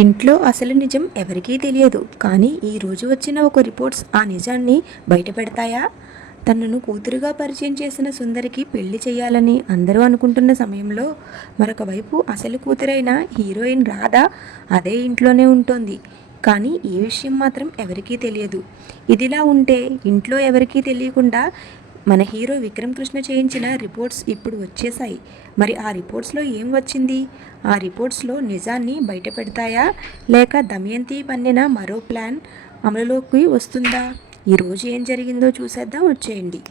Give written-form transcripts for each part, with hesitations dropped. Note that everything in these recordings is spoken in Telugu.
ఇంట్లో అసలు నిజం ఎవరికీ తెలియదు. కానీ ఈరోజు వచ్చిన ఒక రిపోర్ట్స్ ఆ నిజాన్ని బయటపెడతాయా? తనను కూతురుగా పరిచయం చేసిన సుందరికి పెళ్లి చేయాలని అందరూ అనుకుంటున్న సమయంలో మరొక వైపు అసలు కూతురైన హీరోయిన్ రాధ అదే ఇంట్లోనే ఉంటుంది. కానీ ఈ విషయం మాత్రం ఎవరికీ తెలియదు. ఇదిలా ఉంటే ఇంట్లో ఎవరికీ తెలియకుండా మన హీరో విక్రమ్ కృష్ణ చేయించిన రిపోర్ట్స్ ఇప్పుడు వచ్చేసాయి. మరి ఆ రిపోర్ట్స్లో ఏం వచ్చింది? ఆ రిపోర్ట్స్లో నిజాన్ని బయట పెడతాయా, లేక దమయంతి పన్నిన మరో ప్లాన్ అమలులోకి వస్తుందా? ఈరోజు ఏం జరిగిందో చూసేద్దాం, వచ్చేయండి.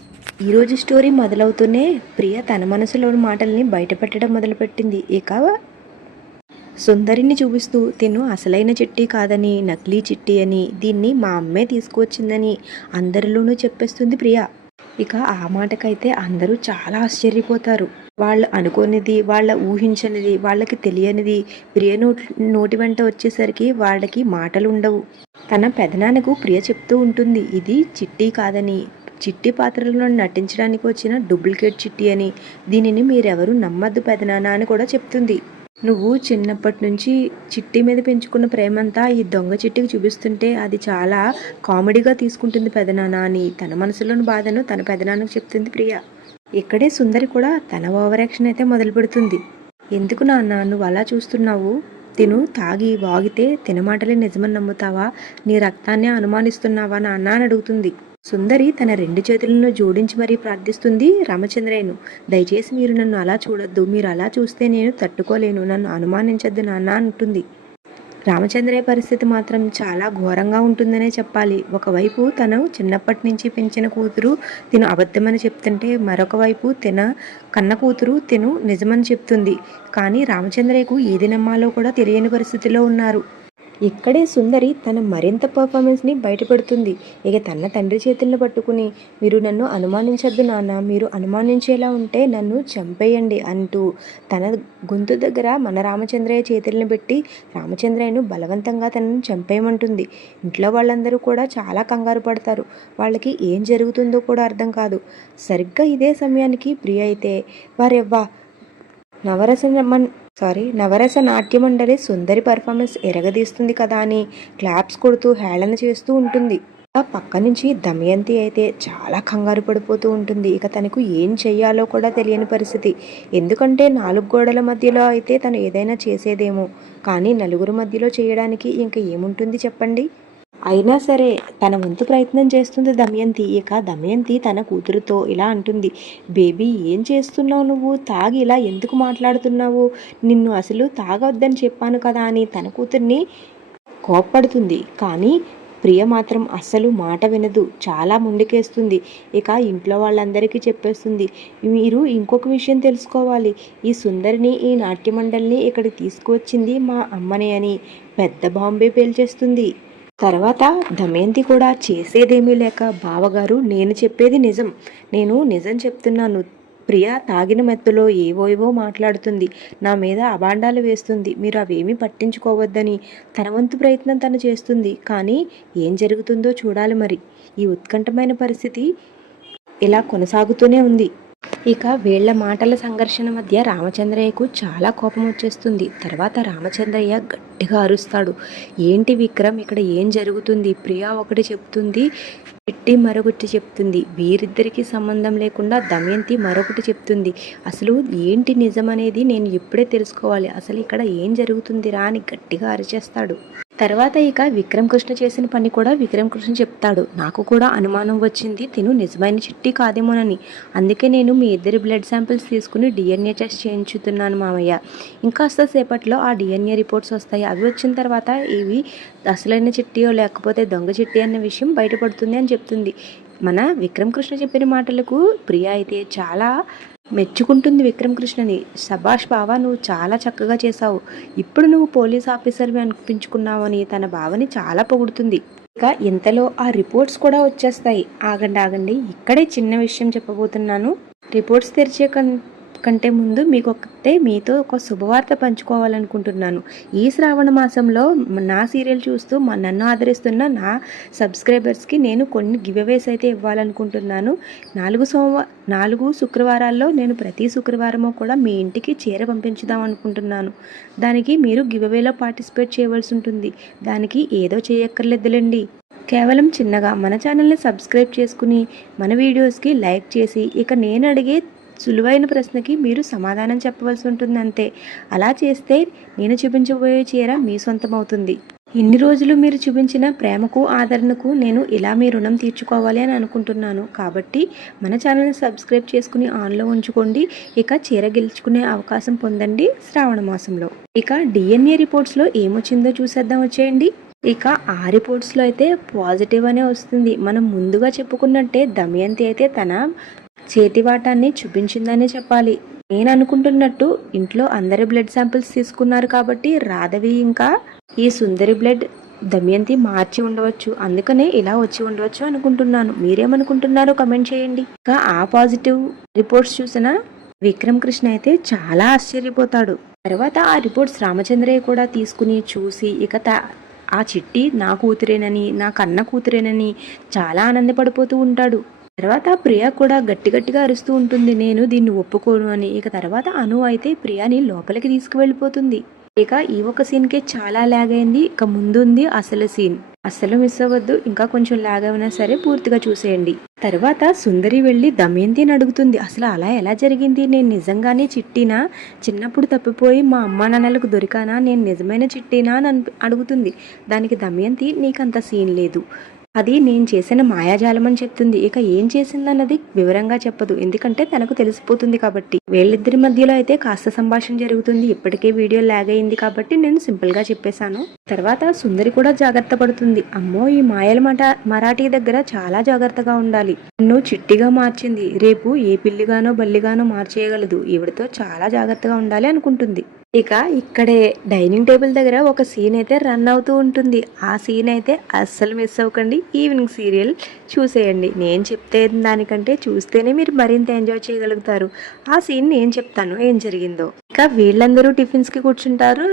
ఈరోజు స్టోరీ మొదలవుతూనే ప్రియ తన మనసులోని మాటల్ని బయటపెట్టడం మొదలుపెట్టింది. ఇక సుందరిని చూపిస్తూ తిను అసలైన చిట్టి కాదని, నకిలీ చిట్టి అని, దీన్ని మా అమ్మే తీసుకువచ్చిందని అందరిలోనూ చెప్పేస్తుంది ప్రియ. ఇక ఆ మాటకైతే అందరూ చాలా ఆశ్చర్యపోతారు. వాళ్ళు అనుకోనిది, వాళ్ళ ఊహించనిది, వాళ్ళకి తెలియనిది ప్రియ నోటి వెంట వచ్చేసరికి వాళ్ళకి మాటలు ఉండవు. తన పెదనాన్నకు ప్రియ చెప్తూ ఉంటుంది, ఇది చిట్టి కాదని, చిట్టి పాత్రలో నటించడానికి వచ్చిన డూప్లికేట్ చిట్టి అని, దీనిని మీరెవరూ నమ్మద్దు పెదనాన్న అని కూడా చెప్తుంది. నువ్వు చిన్నప్పటి నుంచి చిట్టి మీద పెంచుకున్న ప్రేమంతా ఈ దొంగ చిట్టికి చూపిస్తుంటే అది చాలా కామెడీగా తీసుకుంటుంది పెదనాన్న అని తన మనసులోని బాధను తన పెదనాన్నకు చెప్తుంది ప్రియ. ఇక్కడే సుందరి కూడా తన ఓవర్ యాక్షన్ అయితే మొదలు పెడుతుంది. ఎందుకు నాన్న నువ్వు అలా చూస్తున్నావు? తిను తాగి వాగితే తినమాటలే నిజమని నమ్ముతావా? నీ రక్తాన్ని అనుమానిస్తున్నావా నాన్న అని అడుగుతుంది. సుందరి తన 2 చేతులను జోడించి మరీ ప్రార్థిస్తుంది రామచంద్రయ్యను. దయచేసి మీరు నన్ను అలా చూడొద్దు, మీరు అలా చూస్తే నేను తట్టుకోలేను, నన్ను అనుమానించద్దు నాన్న అంటుంది. రామచంద్రయ్య పరిస్థితి మాత్రం చాలా ఘోరంగా ఉంటుందనే చెప్పాలి. ఒకవైపు తను చిన్నప్పటి నుంచి పెంచిన కూతురు తిను అబద్ధమని చెప్తుంటే, మరొక వైపు తిన కన్న కూతురు తిను నిజమని చెప్తుంది. కానీ రామచంద్రయ్యకు ఏది నమ్మాలో కూడా తెలియని పరిస్థితిలో ఉన్నారు. ఇక్కడే సుందరి తన మరింత పర్ఫార్మెన్స్ని బయటపెడుతుంది. ఇక తన తండ్రి చేతులను పట్టుకుని, మీరు నన్ను అనుమానించద్దు నాన్న, మీరు అనుమానించేలా ఉంటే నన్ను చంపేయండి అంటూ తన గొంతు దగ్గర మన రామచంద్రయ్య చేతులను పెట్టి రామచంద్రయ్యను బలవంతంగా తనను చంపేయమంటుంది. ఇంట్లో వాళ్ళందరూ కూడా చాలా కంగారు పడతారు. వాళ్ళకి ఏం జరుగుతుందో కూడా అర్థం కాదు. సరిగ్గా ఇదే సమయానికి ప్రియ అయితే వారెవ్వా నవరస నాట్య మండలి సుందరి పర్ఫార్మెన్స్ ఎరగదీస్తుంది కదా అని క్లాప్స్ కొడుతూ హేళన చేస్తూ ఉంటుంది. ఆ పక్క నుంచి దమయంతి అయితే చాలా కంగారు పడిపోతూ ఉంటుంది. ఇక తనకు ఏం చెయ్యాలో కూడా తెలియని పరిస్థితి. ఎందుకంటే 4 గోడల మధ్యలో అయితే తను ఏదైనా చేసేదేమో, కానీ నలుగురు మధ్యలో చేయడానికి ఇంక ఏముంటుంది చెప్పండి. అయినా సరే తన వంతు ప్రయత్నం చేస్తుంది దమయంతి. ఇక దమయంతి తన కూతురుతో ఇలా అంటుంది, బేబీ ఏం చేస్తున్నావు నువ్వు? తాగి ఇలా ఎందుకు మాట్లాడుతున్నావు? నిన్ను అసలు తాగొద్దని చెప్పాను కదా అని తన కూతుర్ని కోప్పడుతుంది. కానీ ప్రియ మాత్రం అస్సలు మాట వినదు, చాలా ముందుకేస్తుంది. ఇక ఇంట్లో వాళ్ళందరికీ చెప్పేస్తుంది, మీరు ఇంకొక విషయం తెలుసుకోవాలి, ఈ సుందరిని ఈ నాట్య మండలిని ఇక్కడికి తీసుకువచ్చింది మా అమ్మనే అని పెద్ద బాంబే పేల్చేస్తుంది. తర్వాత దమయంతి కూడా చేసేదేమీ లేక, బావగారు నేను చెప్పేది నిజం, నేను నిజం చెప్తున్నాను, ప్రియ తాగిన మెత్తలో ఏవోవో మాట్లాడుతుంది, నా మీద అబాండాలు వేస్తుంది, మీరు అవేమీ పట్టించుకోవద్దని తన వంతు ప్రయత్నం తను చేస్తుంది. కానీ ఏం జరుగుతుందో చూడాలి మరి. ఈ ఉత్కంఠమైన పరిస్థితి ఇలా కొనసాగుతూనే ఉంది. ఇక వీళ్ల మాటల సంఘర్షణ మధ్య రామచంద్రయ్యకు చాలా కోపం వచ్చేస్తుంది. తర్వాత రామచంద్రయ్య గట్టిగా అరుస్తాడు, ఏంటి విక్రమ్ ఇక్కడ ఏం జరుగుతుంది? ప్రియా ఒకటి చెప్తుంది, చిట్టి మరొకటి చెప్తుంది, వీరిద్దరికీ సంబంధం లేకుండా దమయంతి మరొకటి చెప్తుంది. అసలు ఏంటి నిజం అనేది నేను ఇప్పుడే తెలుసుకోవాలి, అసలు ఇక్కడ ఏం జరుగుతుందిరా అని గట్టిగా అరిచేస్తాడు. తర్వాత ఇక విక్రమ్ కృష్ణ చేసిన పని కూడా విక్రమ్ కృష్ణ చెప్తాడు, నాకు కూడా అనుమానం వచ్చింది తిను నిజమైన చిట్టి కాదేమోనని, అందుకే నేను మీ ఇద్దరి బ్లడ్ శాంపిల్స్ తీసుకుని DNA టెస్ట్ చేయించుతున్నాను మామయ్య. ఇంకాస్త సేపట్లో ఆ DNA రిపోర్ట్స్ వస్తాయి, అవి వచ్చిన తర్వాత ఇవి అసలైన చిట్టియో లేకపోతే దొంగ చిట్టి అన్న విషయం బయటపడుతుంది అని చెప్తుంది. మన విక్రమ్ కృష్ణ చెప్పిన మాటలకు ప్రియ అయితే చాలా మెచ్చుకుంటుంది విక్రమ్ కృష్ణని. సభాష్ బావా, నువ్వు చాలా చక్కగా చేశావు, ఇప్పుడు నువ్వు పోలీస్ ఆఫీసర్వి అనిపించుకున్నావు అని తన బావని చాలా పొగుడుతుంది. ఇక ఇంతలో ఆ రిపోర్ట్స్ కూడా వచ్చేస్తాయి. ఆగండి ఇక్కడే చిన్న విషయం చెప్పబోతున్నాను. రిపోర్ట్స్ తెరిచే కంటే ముందు మీతో ఒక శుభవార్త పంచుకోవాలనుకుంటున్నాను. ఈ శ్రావణ మాసంలో నా సీరియల్ చూస్తూ నన్ను ఆదరిస్తున్న నా సబ్స్క్రైబర్స్కి నేను కొన్ని గివ్అవేస్ అయితే ఇవ్వాలనుకుంటున్నాను. 4 శుక్రవారాల్లో నేను ప్రతి శుక్రవారము కూడా మీ ఇంటికి చీర పంపించుదాం అనుకుంటున్నాను. దానికి మీరు గివ్అవేలో పార్టిసిపేట్ చేయవలసి ఉంటుంది. దానికి ఏదో చేయక్కర్లేదులేండి. కేవలం చిన్నగా మన ఛానల్ని సబ్స్క్రైబ్ చేసుకుని మన వీడియోస్కి లైక్ చేసి ఇక నేను అడిగే సులువైన ప్రశ్నకి మీరు సమాధానం చెప్పవలసి ఉంటుంది అంతే. అలా చేస్తే నేను చూపించబోయే చీర మీ సొంతం అవుతుంది. ఇన్ని రోజులు మీరు చూపించిన ప్రేమకు ఆదరణకు నేను ఇలా మీ రుణం తీర్చుకోవాలి అని అనుకుంటున్నాను. కాబట్టి మన ఛానల్ని సబ్స్క్రైబ్ చేసుకుని ఆన్లో ఉంచుకోండి. ఇక చీర గెలుచుకునే అవకాశం పొందండి శ్రావణ మాసంలో. ఇక DNA రిపోర్ట్స్లో ఏమొచ్చిందో చూసేద్దాం వచ్చేయండి. ఇక ఆ రిపోర్ట్స్లో అయితే పాజిటివ్ అనే వస్తుంది. మనం ముందుగా చెప్పుకున్నట్టే దమయంతి అయితే తన చేతివాటాన్ని చూపించిందనే చెప్పాలి. నేను అనుకుంటున్నట్టు ఇంట్లో అందరి బ్లడ్ శాంపిల్స్ తీసుకున్నారు కాబట్టి రాధవి ఇంకా ఈ సుందరి బ్లడ్ దమయంతి మార్చి ఉండవచ్చు. అందుకనే ఇలా వచ్చి ఉండవచ్చు అనుకుంటున్నాను. మీరేమనుకుంటున్నారో కమెంట్ చేయండి. ఇంకా ఆ పాజిటివ్ రిపోర్ట్స్ చూసిన విక్రమ్ కృష్ణ అయితే చాలా ఆశ్చర్యపోతాడు. తర్వాత ఆ రిపోర్ట్స్ రామచంద్రయ్య కూడా తీసుకుని చూసి ఇక ఆ చిట్టి నా కూతురేనని నా కన్న కూతురేనని చాలా ఆనందపడిపోతూ ఉంటాడు. తర్వాత ప్రియా కూడా గట్టిగా అరుస్తూ ఉంటుంది, నేను దీన్ని ఒప్పుకోను అని. ఇక తర్వాత అను అయితే ప్రియాని లోపలికి తీసుకువెళ్ళిపోతుంది. ఇక ఈ ఒక సీన్కే చాలా లాగ్ అయింది. ఇక ముందుంది అసలు సీన్. అస్సలు మిస్ అవ్వద్దు. ఇంకా కొంచెం లాగ్ అయినా సరే పూర్తిగా చూసేయండి. తర్వాత సుందరి వెళ్ళి దమయంతిని అడుగుతుంది, అసలు అలా ఎలా జరిగింది? నేను నిజంగానే చిట్టినా? చిన్నప్పుడు తప్పిపోయి మా అమ్మా నాన్నలకు దొరికానా? నేను నిజమైన చిట్టినా అని అడుగుతుంది. దానికి దమయంతి, నీకంత సీన్ లేదు, అది నేను చేసిన మాయాజాలం అని చెప్తుంది. ఇక ఏం చేసిందన్నది వివరంగా చెప్పదు, ఎందుకంటే తనకు తెలిసిపోతుంది కాబట్టి. వీళ్ళిద్దరి మధ్యలో అయితే కాస్త సంభాషణ జరుగుతుంది. ఇప్పటికే వీడియో లాగ్ అయింది కాబట్టి నేను సింపుల్గా చెప్పేశాను. తర్వాత సుందరి కూడా జాగ్రత్త పడుతుంది. అమ్మో, ఈ మాయల మరాఠీ దగ్గర చాలా జాగ్రత్తగా ఉండాలి. నన్ను చిట్టిగా మార్చింది, రేపు ఏ పిల్లిగానో బల్లిగానో మార్చేయగలదు, ఈవిడతో చాలా జాగ్రత్తగా ఉండాలి అనుకుంటుంది. ఇక ఇక్కడే డైనింగ్ టేబుల్ దగ్గర ఒక సీన్ అయితే రన్ అవుతూ ఉంటుంది. ఆ సీన్ అయితే అస్సలు మిస్ అవ్వకండి. ఈవినింగ్ సీరియల్ చూసేయండి. నేను చెప్తే దానికంటే చూస్తేనే మీరు మరింత ఎంజాయ్ చేయగలుగుతారు. ఆ సీన్ నేను చెప్తాను ఏం జరిగిందో. ఇక వీళ్ళందరూ టిఫిన్స్కి కూర్చుంటారు.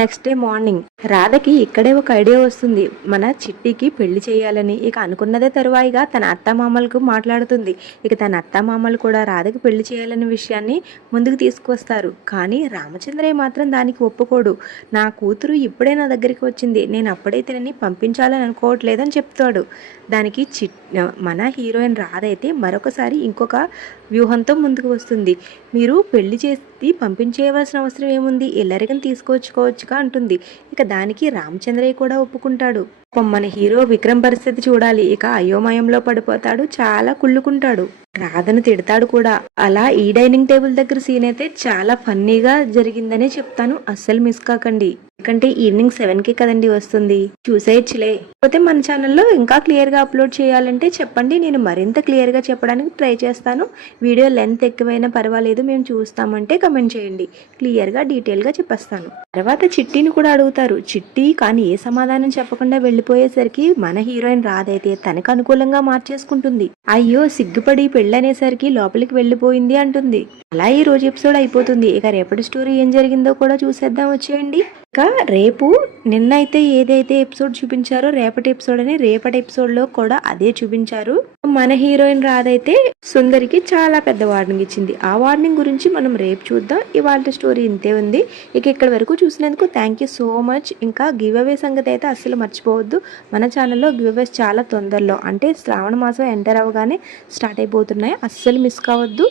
నెక్స్ట్ డే మార్నింగ్ రాధకి ఇక్కడే ఒక ఐడియా వస్తుంది, మన చిట్టికి పెళ్లి చేయాలని. ఇక అనుకున్నదే తరువాయిగా తన అత్తమామలకు మాట్లాడుతుంది. ఇక తన అత్తమామలు కూడా రాధకి పెళ్లి చేయాలనే విషయాన్ని ముందుకు తీసుకువస్తారు. కానీ రామచంద్రయ్య మాత్రం దానికి ఒప్పుకోడు. నా కూతురు ఇప్పుడే నా దగ్గరికి వచ్చింది, నేను అప్పుడే తినని పంపించాలని అనుకోవట్లేదని చెప్తాడు. దానికి మన హీరోయిన్ రాధ అయితే మరొకసారి ఇంకొక వ్యూహంతో ముందుకు వస్తుంది. మీరు పెళ్లి చేసి పంపించేయవలసిన అవసరం ఏముంది, ఎల్లరికని తీసుకొచ్చుకోవచ్చుగా అంటుంది. ఇక దానికి రామచంద్రయ్య కూడా ఒప్పుకుంటాడు. మన హీరో విక్రమ్ పరిస్థితి చూడాలి. ఇక అయోమయంలో పడిపోతాడు, చాలా కుళ్ళుకుంటాడు, రాధను తిడతాడు కూడా. అలా ఈ డైనింగ్ టేబుల్ దగ్గర సీన్ అయితే చాలా ఫన్నీగా జరిగిందనే చెప్తాను, అస్సలు మిస్ కాకండి. ఎందుకంటే ఈవినింగ్ 7కి కదండి వస్తుంది, చూసేయచ్చులే. కాకపోతే మన ఛానల్లో ఇంకా క్లియర్గా అప్లోడ్ చేయాలంటే చెప్పండి, నేను మరింత క్లియర్గా చెప్పడానికి ట్రై చేస్తాను. వీడియో లెంత్ ఎక్కువైనా పర్వాలేదు, మేము చూస్తామంటే కమెంట్ చేయండి, క్లియర్గా డీటెయిల్గా చెప్పేస్తాను. తర్వాత చిట్టిని కూడా అడుగుతారు. చిట్టి కానీ ఏ సమాధానం చెప్పకుండా వెళ్ళిపోయేసరికి మన హీరోయిన్ రాధైతే తనకు అనుకూలంగా మార్చేసుకుంటుంది. అయ్యో సిగ్గుపడి పెళ్ళనేసరికి లోపలికి వెళ్ళిపోయింది అంటుంది. అలా ఈ రోజు ఎపిసోడ్ అయిపోతుంది. ఇక రేపటి స్టోరీ ఏం జరిగిందో కూడా చూసేద్దాం వచ్చేయండి. ఇక రేపు నిన్నైతే ఏదైతే ఎపిసోడ్ చూపించారో రేపటి ఎపిసోడ్లో కూడా అదే చూపించారు. మన హీరోయిన్ రాధైతే సుందరికి చాలా పెద్ద వార్నింగ్ ఇచ్చింది. ఆ వార్నింగ్ గురించి మనం రేపు చూద్దాం. ఇవాళ స్టోరీ ఇంతే ఉంది. ఇక ఇక్కడ వరకు చూసినందుకు థ్యాంక్ యూ సో మచ్. ఇంకా గివ్ అవే సంగతి అయితే అస్సలు మర్చిపోవద్దు. మన ఛానల్లో గివ్ అవేస్ చాలా తొందరలో, అంటే శ్రావణ మాసం ఎంటర్ అవగానే స్టార్ట్ అయిపోతున్నాయి, అస్సలు మిస్ కావద్దు.